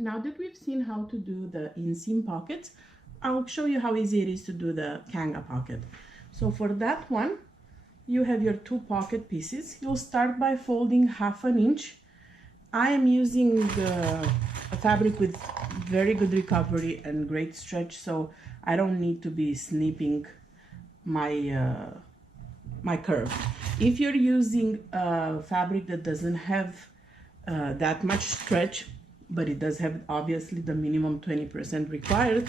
Now that we've seen how to do the inseam pockets, I'll show you how easy it is to do the kanga pocket. So for that one, you have your 2 pocket pieces. You'll start by folding 1/2 inch. I am using a fabric with very good recovery and great stretch, so I don't need to be snipping my my curve. If you're using a fabric that doesn't have that much stretch, but it does have obviously the minimum 20% required,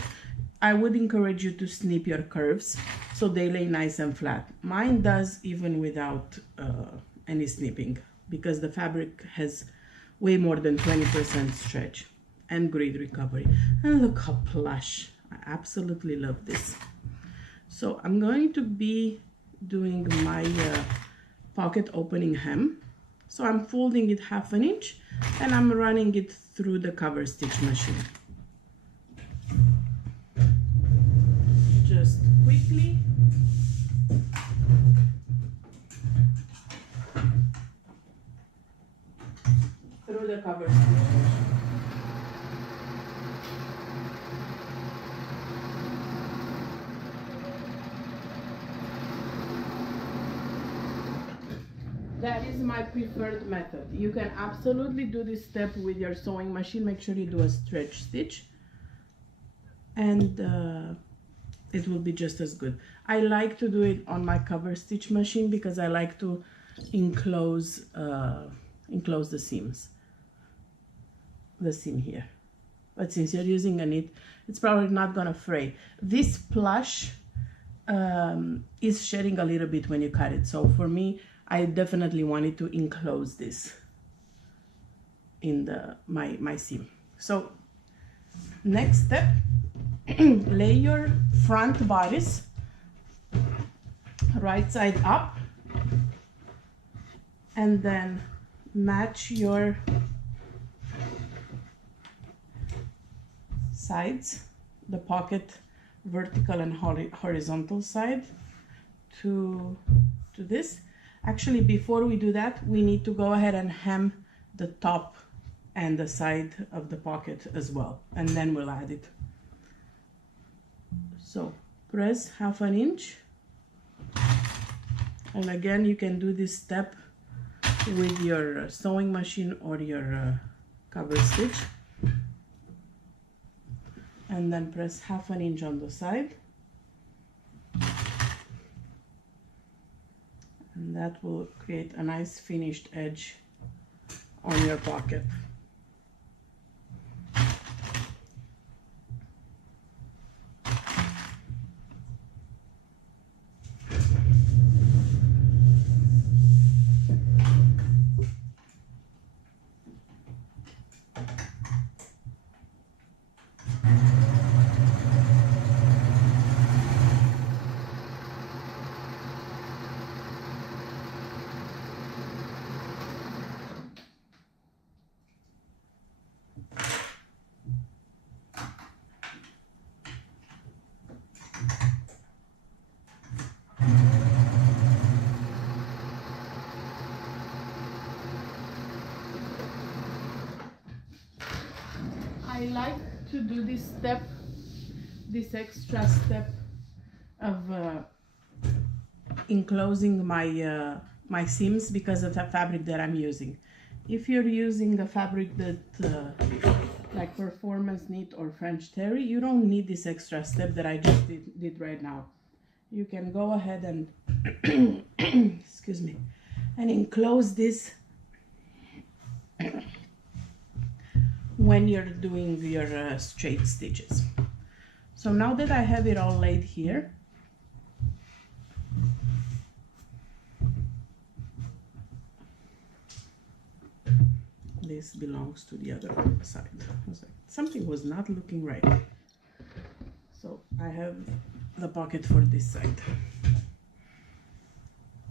I would encourage you to snip your curves so they lay nice and flat. Mine does even without any snipping, because the fabric has way more than 20% stretch and great recovery. And look how plush. I absolutely love this. So I'm going to be doing my pocket opening hem. So I'm folding it 1/2 inch and I'm running it through the cover stitch machine. Just quickly. Through the cover stitch machine. That is my preferred method. You can absolutely do this step with your sewing machine. Make sure you do a stretch stitch, and it will be just as good. I like to do it on my cover stitch machine because I like to enclose the seams, the seam here. But since you're using a knit, it's probably not gonna fray. This plush is shedding a little bit when you cut it. So for me, I definitely wanted to enclose this in my seam. So next step, lay your front bodice right side up, and then match your sides, the pocket vertical and horizontal side to this. Actually, before we do that, we need to go ahead and hem the top and the side of the pocket as well, and then we'll add it. So press 1/2 inch, and again you can do this step with your sewing machine or your cover stitch, and then press 1/2 inch on the side, and that will create a nice finished edge on your pocket. I like to do this step, this extra step of enclosing my my seams because of the fabric that I'm using. If you're using a fabric that like performance knit or French terry, you don't need this extra step that I just did right now. You can go ahead and excuse me, and enclose this when you're doing your straight stitches. So now that I have it all laid here, this belongs to the other side. I was like, something was not looking right. So I have the pocket for this side.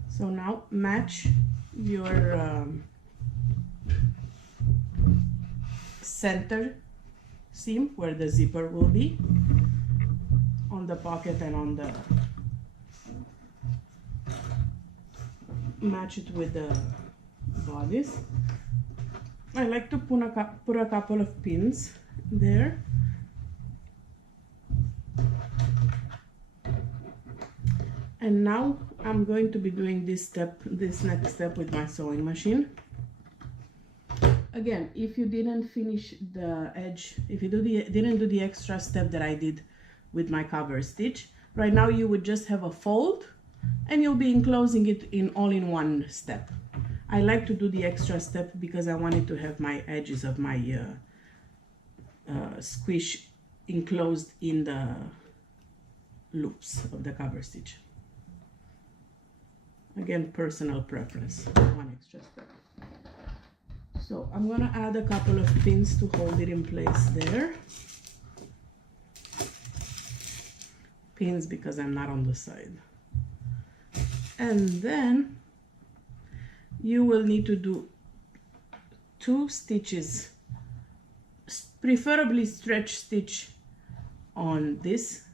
So now match your center seam where the zipper will be on the pocket and on the match it with the bodice. I like to put a couple of pins there. And now I'm going to be doing this next step with my sewing machine. Again, if you didn't finish the edge, if you didn't do the extra step that I did with my cover stitch, right now you would just have a fold and you'll be enclosing it in all in one step. I like to do the extra step because I wanted to have my edges of my squish enclosed in the loops of the cover stitch. Again, personal preference, one extra step. So I'm gonna add a couple of pins to hold it in place there. Pins because I'm not on the side. And then you will need to do 2 stitches, preferably stretch stitch on this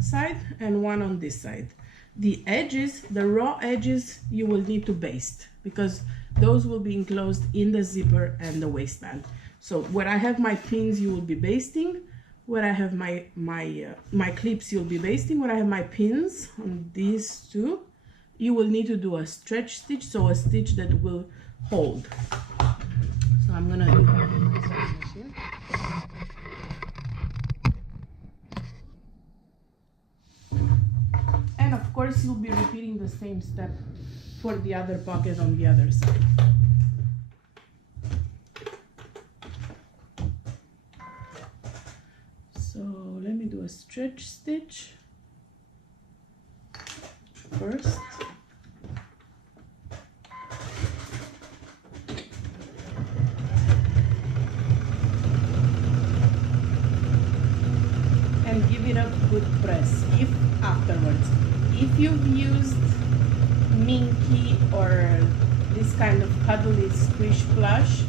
side and 1 on this side. The edges, the raw edges, you will need to baste because those will be enclosed in the zipper and the waistband. So where I have my pins, you will be basting. Where I have my clips, you'll be basting. Where I have my pins on these 2, you will need to do a stretch stitch, so a stitch that will hold. So I'm gonna do that with my sewing machine. And of course, you'll be repeating the same step for the other pocket on the other side. So let me do a stretch stitch first. And give it a good press if afterwards. If you've used Minky or this kind of cuddly squish plush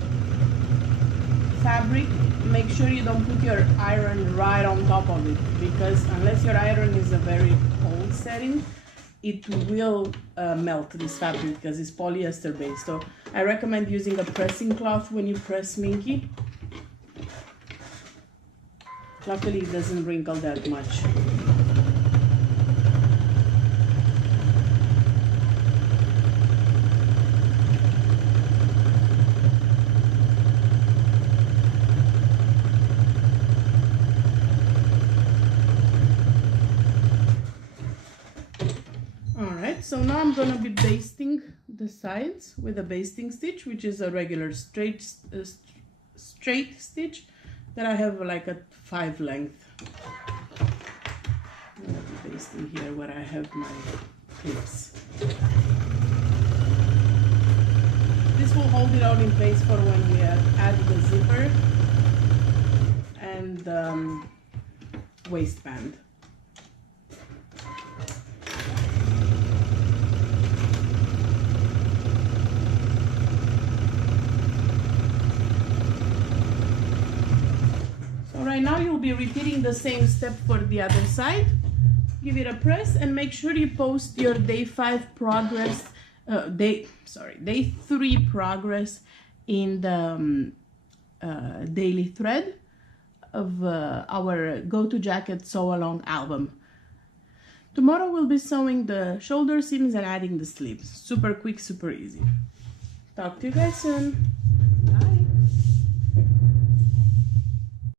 fabric, make sure you don't put your iron right on top of it, because unless your iron is a very cold setting, it will melt this fabric because it's polyester based. So I recommend using a pressing cloth when you press Minky. Luckily it doesn't wrinkle that much. So now I'm going to be basting the sides with a basting stitch, which is a regular straight stitch that I have like a 5 length. I'm going to be basting here where I have my clips. This will hold it all in place for when we add the zipper and waistband. Right now you'll be repeating the same step for the other side. Give it a press and make sure you post your day 5 progress, day 3 progress in the daily thread of our Go To Jacket Sew Along album. Tomorrow we'll be sewing the shoulder seams and adding the sleeves. Super quick, super easy. Talk to you guys soon.